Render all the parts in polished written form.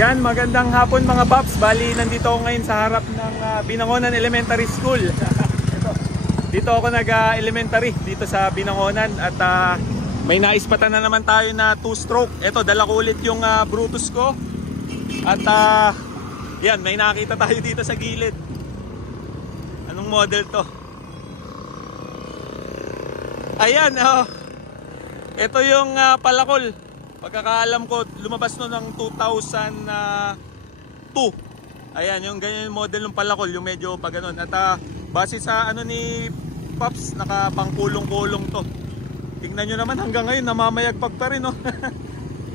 Yan, magandang hapon mga paps. Bali, nandito ako ngayon sa harap ng Binangonan Elementary School. Ito. Dito ako nag-elementary dito sa Binangonan at may naispatan na naman tayo na 2-stroke. Ito, dala ko ulit yung Brutus ko. At yan, may nakita tayo dito sa gilid. Anong model to? Ayan, ito yung palakol. Pagkakaalam ko, lumabas no ng 2002. Ayan, yung ganyan yung model ng palakol, yung medyo pa ganun. At base sa ano ni Pops, nakapangkulong-kulong to. Tingnan nyo naman, hanggang ngayon namamayagpag pa rin, no?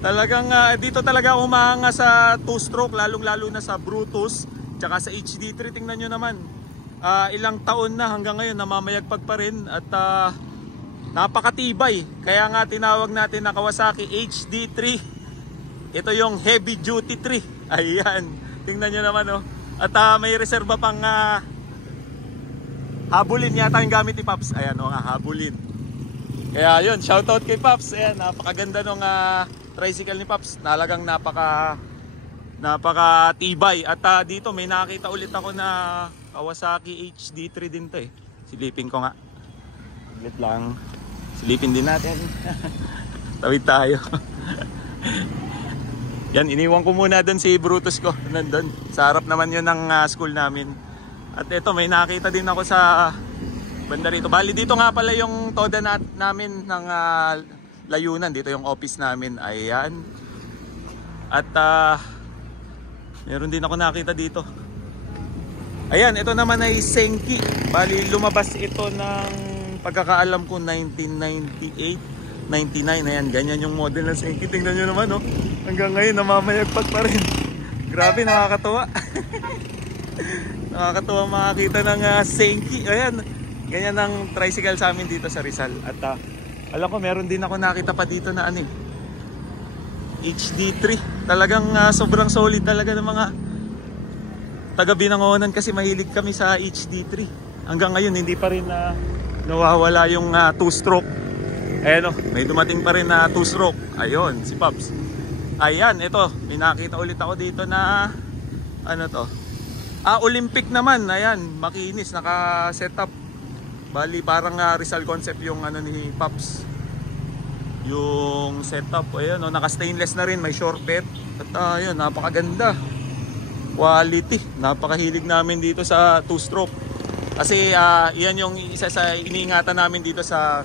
Talagang dito talaga umahanga sa 2-stroke, lalong-lalo na sa Brutus, tsaka sa HD3. Tingnan nyo naman, ilang taon na hanggang ngayon namamayagpag pa rin. At napakatibay. Kaya nga tinawag natin na Kawasaki HD3. Ito yung heavy duty 3. Ayan. Tingnan nyo naman, oh. At may reserba pang habulin yata yung gamit ni Pops. Ayan, oh, habulin. Kaya yun, shoutout kay Pops. Ayan, napakaganda nung tricycle ni Pops. Talagang napakatibay. At dito may nakita ulit ako na Kawasaki HD3 din to, eh. Silipin ko nga. Ulit lang. Silipin din natin. Tawid tayo. Yan, iniwan ko muna doon si Brutus ko. Nandun. Sa harap naman yun ng school namin. At ito, may nakita din ako sa banda rito. Bali, dito nga pala yung toda namin ng layunan. Dito yung office namin. Ayan. At meron din ako nakita dito. Ayan, ito naman ay Senki. Bali, lumabas ito ng pagkakaalam ko 1998, 99, ayan, ganyan yung model ng Senki. Tingnan nyo naman, oh. Hanggang ngayon namamayagpag pa rin. Grabe, nakakatuwa. Nakakatuwa makakita ng Senki. Ayan, ganyan ang tricycle sa amin dito sa Rizal. At alam ko, meron din ako nakita pa dito na ano, HD3. Talagang sobrang solid talaga ng mga taga Binangonan kasi mahilig kami sa HD3. Hanggang ngayon, hindi pa rin nawawala yung 2-stroke. Ayan, oh, may dumating pa rin na 2-stroke. Ayun, si Pops. Ayan, ito, may nakita ulit ako dito na ano to? Olympic naman. Ayan, makinis, naka-setup. Bali, parang Rizal concept yung ano ni Pops. Yung setup, ayan, oh, naka-stainless na rin, may short bed. At ayun, napakaganda. Quality. Napakahilig namin dito sa 2-stroke. Kasi yan yung isa sa iniingatan namin dito sa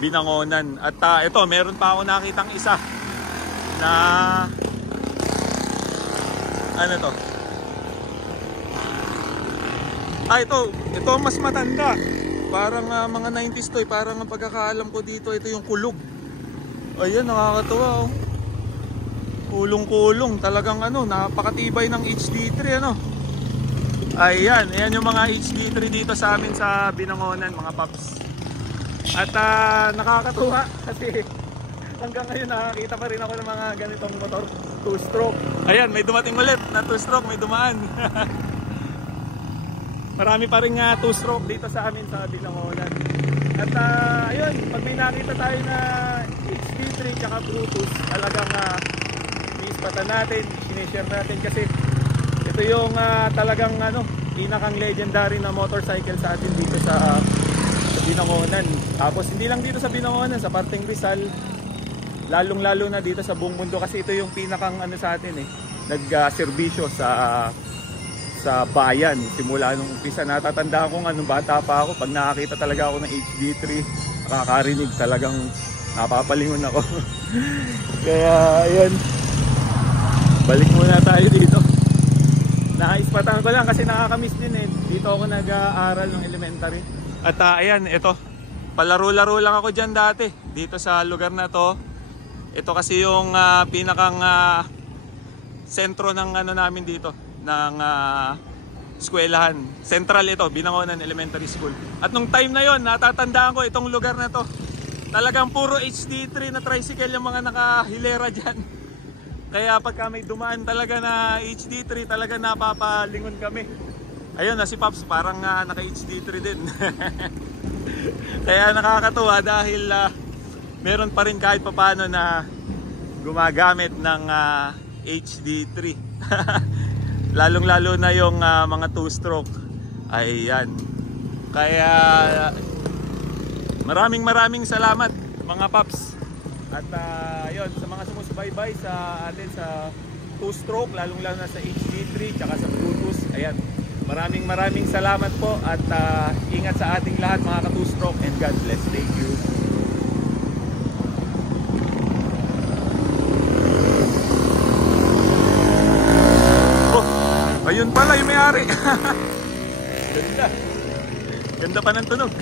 Binangonan. At ito, meron pa ako nakitang isa na ano to? Ito mas matanda. Parang mga 90s to, parang ang pagkakaalam ko dito, ito yung kulog. Ayun, nakakatuwa, oh. Kulong-kulong. Talagang ano, napakatibay ng HD3, ano. Ayan, ayan yung mga HD3 dito sa amin sa Binangonan, mga Pops. At nakakatuwa kasi hanggang ngayon nakakita pa rin ako ng mga ganitong motor, 2-stroke. Ayan, may dumating ulit na 2-stroke, may dumaan. Marami pa rin 2-stroke dito sa amin sa Binangonan. At ayun, pag may nakita tayo na HD3 tsaka Brutus, talagang i-spatan natin, sinishare natin kasi ito yung talagang pinakang legendary na motorcycle sa atin dito sa Binangonan. Tapos hindi lang dito sa Binangonan, sa parteng Rizal, lalong-lalo na dito sa buong mundo kasi ito yung pinakang sa atin, nag-serbisyo sa bayan. Simula nung umpisa, natatandaan ko nung bata pa ako, pag nakakita talaga ako ng HD3, nakakarinig, talagang napapalingon ako. Kaya ayun, balik muna tayo dito. Naispatan ko lang kasi nakakamiss din, dito ako nag-aaral ng elementary. At ayan, ito, palaro-laro lang ako dyan dati, dito sa lugar na to. Ito kasi yung pinakang sentro ng namin dito, ng eskwelahan. Central ito, Binangonan Elementary School. At nung time na yon, natatandaan ko itong lugar na to, talagang puro HD3 na tricycle yung mga nakahilera dyan. Kaya pagka may dumaan talaga na HD3, talaga napapalingon kami. Ayun na si Pops, parang naka HD3 din. Kaya nakakatuwa dahil meron pa rin kahit papano na gumagamit ng HD3. Lalong-lalo na yung mga two-stroke. Ayan. Kaya maraming salamat mga paps. At yun, sa mga sumusubaybay sa atin sa two-stroke, lalong-lalo na sa HD3 tsaka sa Brutus. Ayan. Maraming salamat po at ingat sa ating lahat mga ka-two-stroke, and God bless. Thank you. Oh, ayun pala yung may-ari. Ganda. Ganda pa ng tunog.